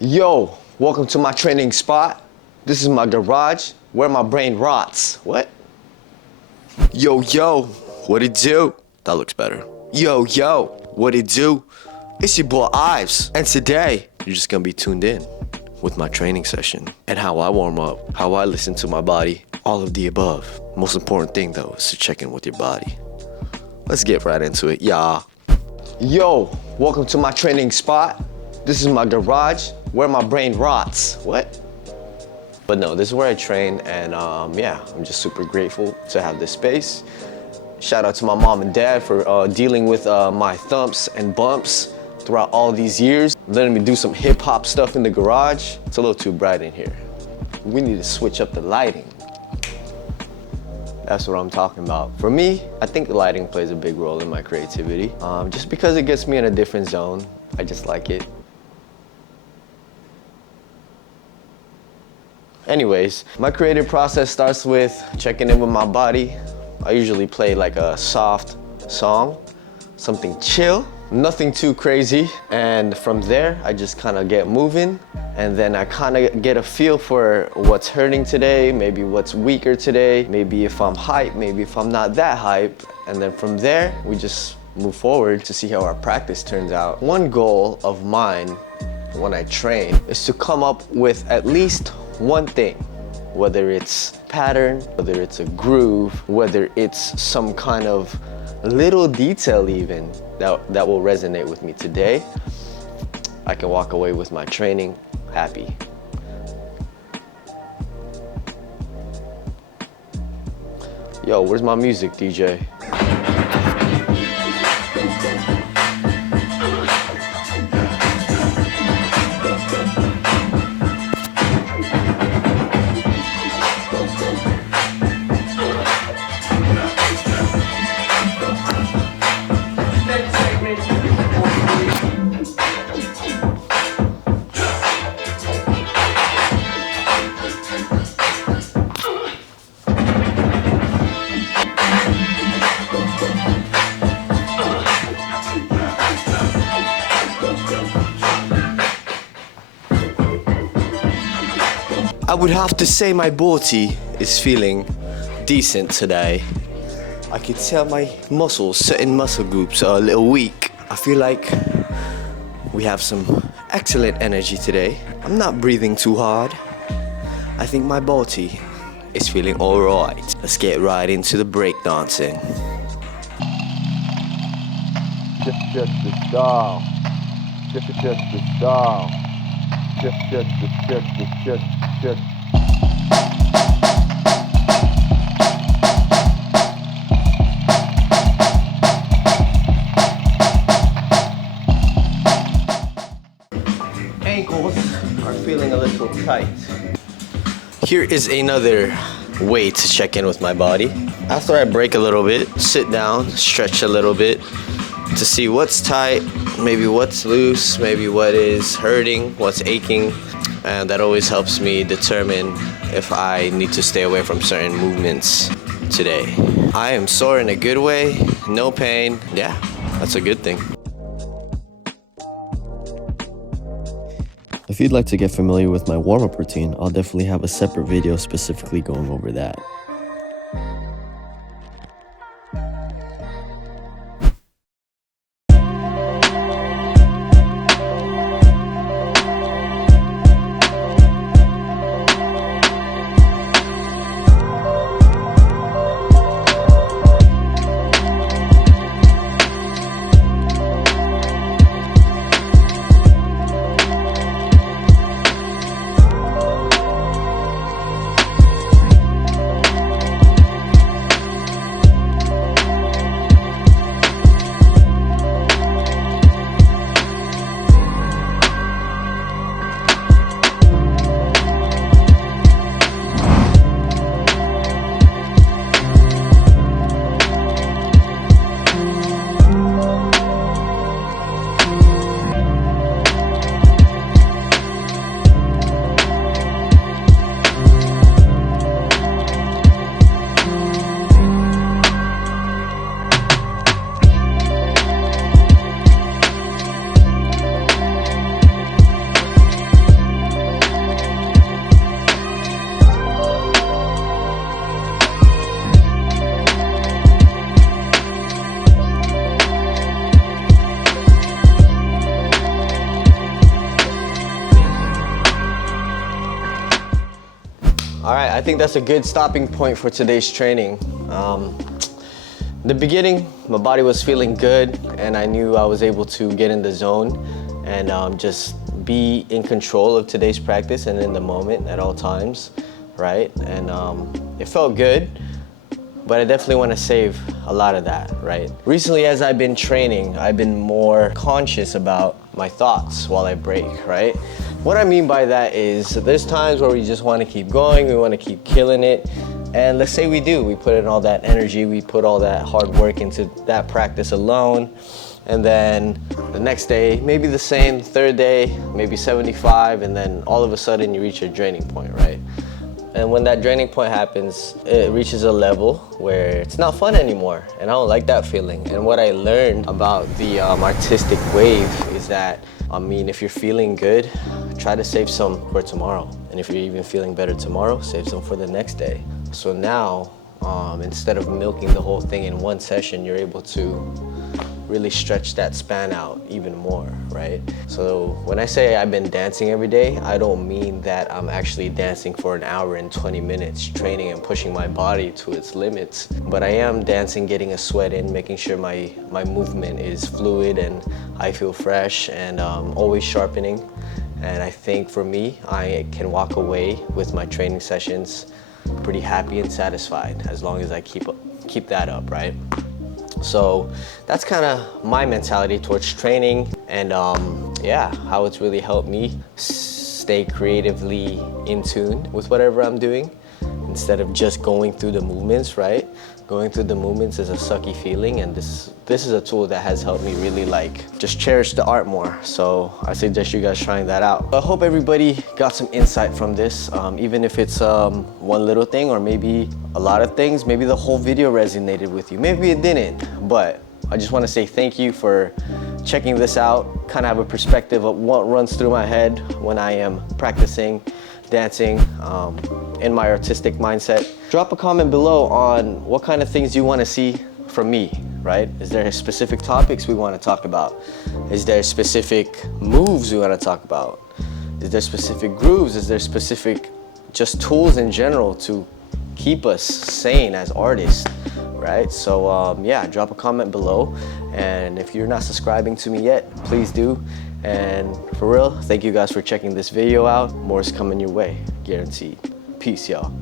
Yo, welcome to my training spot. This is my garage where my brain rots. What? Yo, what it do? That looks better. Yo, what it do? It's your boy Ives, and today you're just gonna be tuned in with my training session and how I warm up, how I listen to my body, all of the above. Most important thing though is to check in with your body. Let's get right into it, y'all. Yo, welcome to my training spot. This is my garage where my brain rots. What? But no, this is where I train, and yeah, I'm just super grateful to have this space. Shout out to my mom and dad for dealing with my thumps and bumps throughout all these years, letting me do some hip hop stuff in the garage. It's a little too bright in here. We need to switch up the lighting. That's what I'm talking about. For me, I think the lighting plays a big role in my creativity. Just because it gets me in a different zone, I just like it. Anyways, my creative process starts with checking in with my body. I usually play like a soft song, something chill, nothing too crazy. And from there, I just kind of get moving. And then I kind of get a feel for what's hurting today, maybe what's weaker today, maybe if I'm hype, maybe if I'm not that hype. And then from there, we just move forward to see how our practice turns out. One goal of mine when I train is to come up with at least one thing, whether it's pattern, whether it's a groove, whether it's some kind of little detail even that will resonate with me today. I can walk away with my training happy. Yo, where's my music, DJ? I would have to say my body is feeling decent today. I can tell my muscles, certain muscle groups are a little weak. I feel like we have some excellent energy today. I'm not breathing too hard. I think my body is feeling alright. Let's get right into the breakdancing. Check the style. Check the style. Check. Ankles are feeling a little tight. Here is another way to check in with my body. After I break a little bit, sit down, stretch a little bit to see what's tight, maybe what's loose, maybe what is hurting, what's aching. And that always helps me determine if I need to stay away from certain movements today. I am sore in a good way, no pain. Yeah, that's a good thing. If you'd like to get familiar with my warm-up routine, I'll definitely have a separate video specifically going over that. All right, I think that's a good stopping point for today's training. The beginning, my body was feeling good and I knew I was able to get in the zone and just be in control of today's practice and in the moment at all times, right? And it felt good, but I definitely want to save a lot of that, right? Recently, as I've been training, I've been more conscious about my thoughts while I break, right? What I mean by that is there's times where we just want to keep going, we want to keep killing it. And let's say we do, we put in all that energy, we put all that hard work into that practice alone. And then the next day, maybe the same, third day, maybe 75, and then all of a sudden you reach a draining point, right? And when that draining point happens, it reaches a level where it's not fun anymore. And I don't like that feeling. And what I learned about the artistic wave is that, if you're feeling good, try to save some for tomorrow. And if you're even feeling better tomorrow, save some for the next day. So now, instead of milking the whole thing in one session, you're able to really stretch that span out even more, right? So when I say I've been dancing every day, I don't mean that I'm actually dancing for an hour and 20 minutes, training and pushing my body to its limits. But I am dancing, getting a sweat in, making sure my movement is fluid and I feel fresh and always sharpening. And I think for me, I can walk away with my training sessions pretty happy and satisfied as long as I keep that up, right? So that's kind of my mentality towards training and yeah, how it's really helped me stay creatively in tune with whatever I'm doing instead of just going through the movements, right? Going through the movements is a sucky feeling, and this is a tool that has helped me really just cherish the art more. So I suggest you guys trying that out. I hope everybody got some insight from this, even if it's one little thing or maybe a lot of things. Maybe the whole video resonated with you, maybe it didn't, but I just want to say thank you for checking this out, kind of have a perspective of what runs through my head when I am practicing dancing in my artistic mindset. Drop a comment below on what kind of things you want to see from me, right? Is there specific topics we want to talk about? Is there specific moves we want to talk about? Is there specific grooves? Is there specific just tools in general to keep us sane as artists, right? So yeah, drop a comment below. And if you're not subscribing to me yet, please do. And for real, thank you guys for checking this video out. More is coming your way, guaranteed. Peace, y'all.